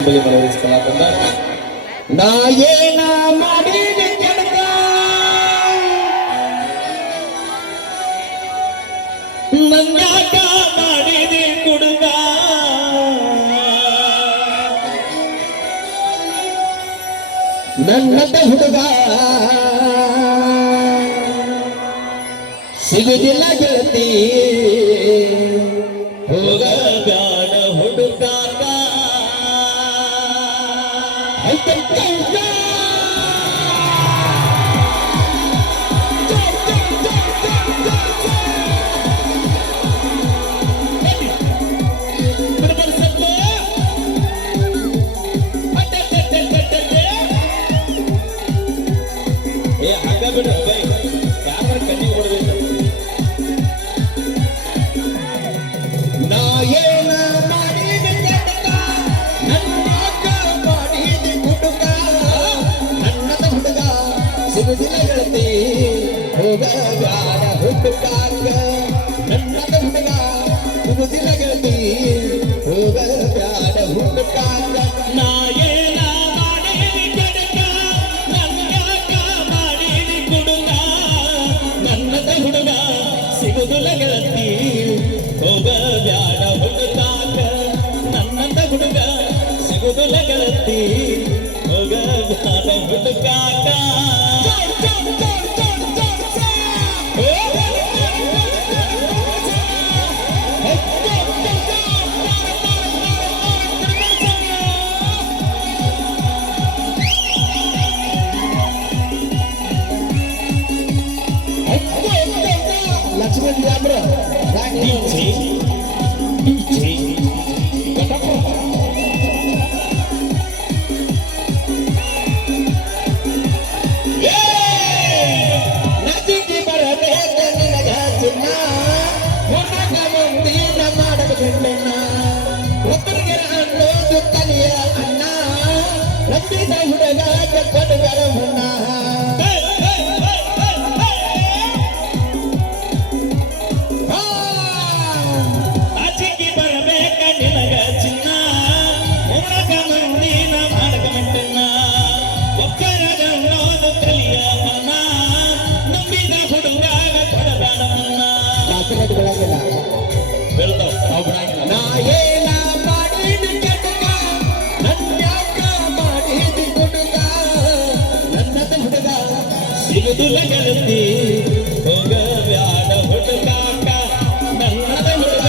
ಮನವರಿಸಿಕೊಳ್ಳಾಕಂದ ನಾ ಏನ ಮಾಡಿದೆ ಕೆಡಕ ನಂಗ್ಯಾಕ ಮಾಡಿದೆ ಕುಡುಗ ನನ್ನದ ಹುಡುಗ ಸಿಗುದಿಲ್ಲ ಗೆಳತಿ ಹೋಗ ಬ್ಯಾಡ ಹುಡುಗಾಟ ಹೋಗ ಬ್ಯಾಡ ಹುಡುಗಾಟ ನನ್ನದ ಹುಡುಗ ಸಿಗುದಿಲ್ಲ ಗೆಳತಿ ಹೋಗ ಬ್ಯಾಡ ಹುಡುಗಾಟ ನಾ ಏನ ಮಾಡಿದೆ ಕೆಡಕ ನಂಗ್ಯಾಕ ಮಾಡಿದೆ ಕುಡುಗ ನನ್ನದ ಹುಡುಗ ಸಿಗುದಿಲ್ಲ ಗೆಳತಿ ಹೋಗ ಬ್ಯಾಡ ಹುಡುಗಾಟ ನನ್ನದ ಹುಡುಗ ಸಿಗುದಿಲ್ಲ ಗೆಳತಿ ಹೋಗ ಬ್ಯಾಡ ಹುಡುಗಾಟ ಹುಡುಗ ಕೊಡುಗರ ಮುನ್ನ ಆಚಿಗೆ ಬರಬೇಕ ನಿನಗ ಚಿನ್ನ ಉಣಕ ಮಂದಿನ ಮಾಡಕ ಮಂಟನ್ನ ಒಕ್ಕರದ ನೋದು ಕಲಿಯ ಅನ್ನ ನಂಬಿದ ಹುಡುಗಾಗ ಕೊಡಬೇಡ ಮುನ್ನ ನಾ ಏನ ಮಾಡಿದ ಕೆಡಕ ನನ್ಯಾಕ ಮಾಡಿದ ಕುಡುಗ ನನ್ನದ ಹುಡುಗ ಸಿಗುದಿಲ್ಲ ಗೆಳತಿ ಹೋಗ ಬ್ಯಾಡ ಹುಡುಗಾಟ ನನ್ನದ ಹುಡುಗ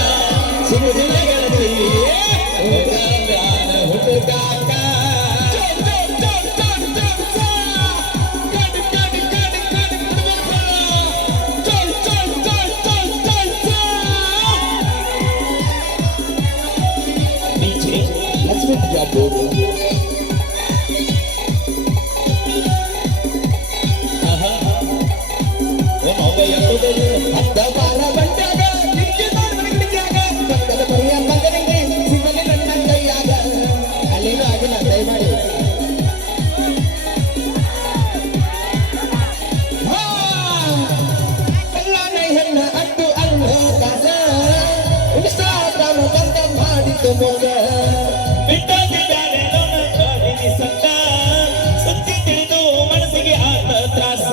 ಸಿಗುದಿಲ್ಲ ಗೆಳತಿ ಹೋಗ ಬ್ಯಾಡ ಹುಡುಗಾಟ ಹತ್ತ ಬಾರ ಬಂಟಾಗ ಪಕ್ಕದ ಬರಿಯ ಮಗನಿಗೆ ಸಿಗಲಿ ನನ್ನ ಕೈಯಾಗ ಅಲ್ಲಿನೂ ಆಗಿಲ್ಲ ದಯಮಾಡಿ ಕಲ್ಲಾನ ಹೆಣ್ಣ ಅಟ್ಟು ಅಲ್ಲೋ ಕಾಸ ಇನ್ಸ್ಟಾಗ್ರಾಮ್ ಬಂದ ಮಾಡಿದ್ದು ಮೋಸ ಬಿಟ್ಟಿದ್ದಾರೆ ಸತ್ತ ಸುದ್ದಿ ತಿಳಿದು ಮನಸ್ಸಿಗೆ ಆತ ತ್ರಾಸ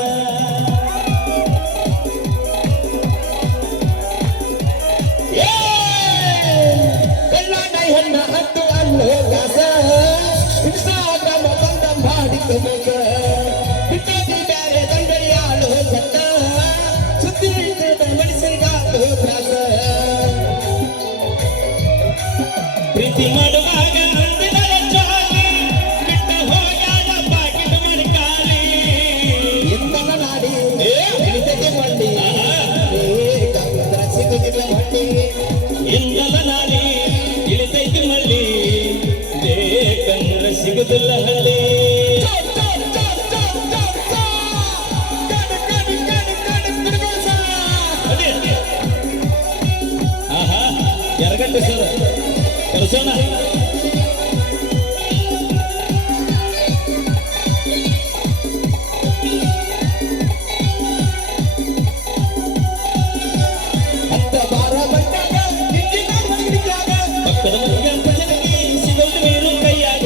ಹೆಣ್ಣ ಹತ್ತು ಅಲ್ಲೋ ಕಾಸ ಇನ್ಸ್ಟಾಗ್ರಾಮ್ ಬಂದ ಮಾಡಿದ್ದು ಮೋಸ ಬಿಟ್ಟಿ ಬ್ಯಾರೆ ದಂಡರಿ ಆಳು ಸತ್ತ ಸುದ್ದಿ ಮನಸ್ಸಿಗಾತು ತ್ರಾಸ ಪ್ರೀತಿ ಮಾಡುವಾಗ ಬಿಟ್ಟು ಹೋಗಾಗ ಪಾಕಿಟ್ ಮಡಿಕಾಲಿ ಎಂದನ ನಾಡಿ ಹಿಡಿತಕ್ಕೆ ಮಂಡಿ ಕಂದ್ರ ಸಿಗುದಿಲ್ಲ ಮಂಡಿ ಎಂದನ ನಾಡಿ ಇಳಿತೈತಿ ಮಳ್ಳಿ ಬೇಕಂದ್ರ ಸಿಗುದಿಲ್ಲ ಹಳ್ಳಿ ಆಹಾ ಎರಗಂಟೆ ಸರ್ ಕರ್ಸೋಣ ಹತ್ತ ಬಾರ ಬಂದಾಗ ಪಕ್ಕದ ಮನೆಗೆ ಸಿಗೋದು ನೀರು ಕೈಯಾಗ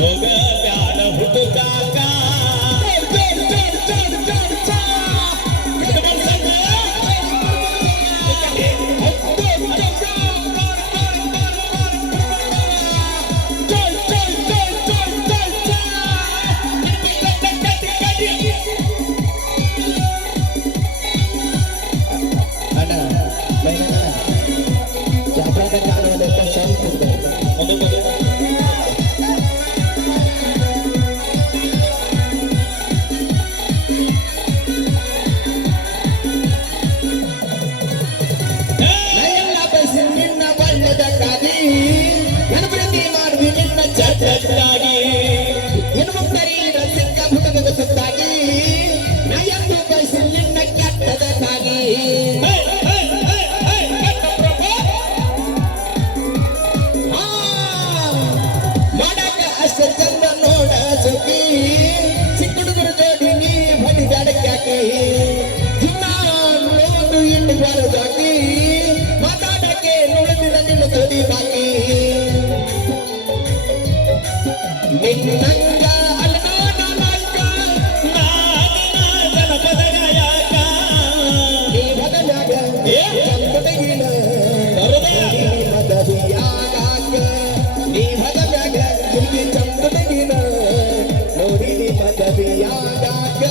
ಹೋಗ ಬ್ಯಾಡ ಹುಡುಕಾಕ ಅಣ್ಣ ಮೈನ ಚಾಪದ ಕಾಲವನ್ನ ಸ್ವಲ್ಪ ನಯನ ಬಸಿ ನಿನ್ನ ಬಣ್ಣದಕ್ಕಾಗಿ ನನ್ನ ಪ್ರೀತಿ ಮಾಡಿ ನಿನ್ನ ಚಟಕ್ಕಾಗಿ ಇನ್ನು ಮುಕ್ತರೀರ ಸಿಕ್ಕ ಹುಡುಗದ ಸುತ್ತಾಗಿ ನಯನ ಬಸಿ ನಿನ್ನ ಕೆಟ್ಟದಕ್ಕಾಗಿ ಮಾಡಕ ಅಷ್ಟ ಚಂದ ನೋಡ ಸುಖಿ ಚಿಕ್ಕ ಹುಡುಗರ ಜೋಡಿ ನೀ ಬಡಿ ಬ್ಯಾಡಕ್ಕಾಕಿ ನೋಡು ಇನ್ನು ಬರದಾಕಿ ಮಾತಾಡಕ್ಕೆ ನೋಡಿದ ನಿನ್ನ ಜೋಡಿ ಬಾಕಿ ನಿನ್ನಂಗ ಅಲ್ಲನಾನಂಗ ಜನಪದ ಗಾಯಕ ನೀ ಬದಲಾಗ ಚಂದಗಿನ ಮದವಿಯಾಗಾಕ ನೀ ಬದಲಾಗ ಇಲ್ಲಿ ಚಂದಗಿನ ನೋಡಿ ನೀ ಮದವಿಯಾಗಾಕ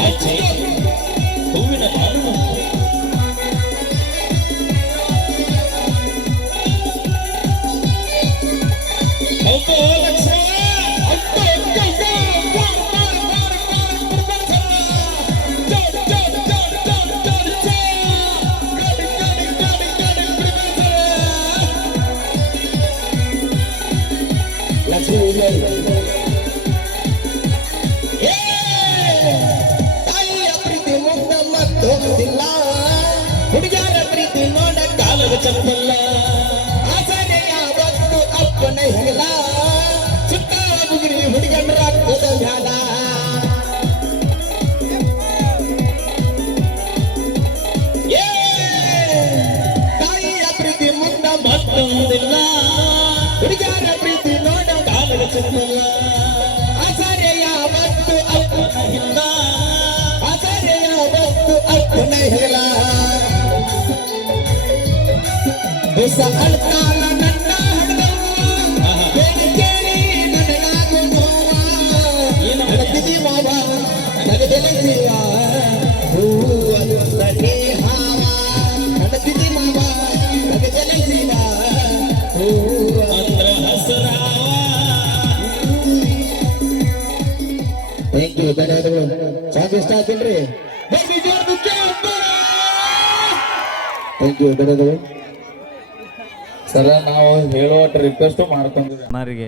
ಅಚ್ಚೆ ಹೂವಿನ ಬಾಳು ಹೌದು ಲಕ್ಷ್ಮಣ ತಾಯಿಯ ಪ್ರೀತಿ ಮುಗ್ಧ ಮತ್ತೊಂದಿಲ್ಲ ಹುಡುಗರ ಪ್ರೀತಿ ನೋಡ ಕಾಲದ ಚಪ್ಪಲ್ಲ ಆಸರೆಯ ಬಂದು ಅಪ್ಪನ ಹೆಗಲ ಸುತ್ತ ಮುಗಿರಿ ಹುಡುಗರ ಕೂದ ಮ್ಯಾಲ ತಾಯಿಯ ಪ್ರೀತಿ ಮುಗ್ಧ ಮತ್ತೊಂದಿಲ್ಲ ಹುಡುಗರ ಪ್ರೀತಿ ನೋಡ ಕಾಲದ ಚಪ್ಪಲ್ಲ ಆಸರೆಯ ಬಂದು ಅಪ್ಪನ ಇಲ್ಲ ಆಸರೆಯ ಬಂದು ಅಪ್ಪನ ಹೆಗಲ ಹೊಸ ಅಳ್ತಾಳ ನನ್ನ ಹಡದವ್ವ ಕೇಳಿ ಕೇಳಿ ನನಗಾಗು ನೋವ ನಡೆದಿದಿ ಮಾವ ನಗದೆಲೆಸಿಯ ಹೂವಲ್ಲೇ ಹಾವ ನಡೆದಿದಿ ಮಾವ ನಗದೆಲೆಸಿಯ ಹೂವ ಅಂದ್ರ ಹಸರಾವ ಥ್ಯಾಂಕ್ ಯು ಧನ್ಯವಾದಗಳು ಸಾಕು ಇಷ್ಟ ಆಗ್ತಿಲ್ರಿ ಥ್ಯಾಂಕ್ ಯು ಧನ್ಯವಾದಗಳು ಸರ ನಾವು ಹೇಳುವಟ್ಟು ರಿಕ್ವೆಸ್ಟ್ ಮಾಡ್ಕೊಂಡ್ವಿ ಜನರಿಗೆ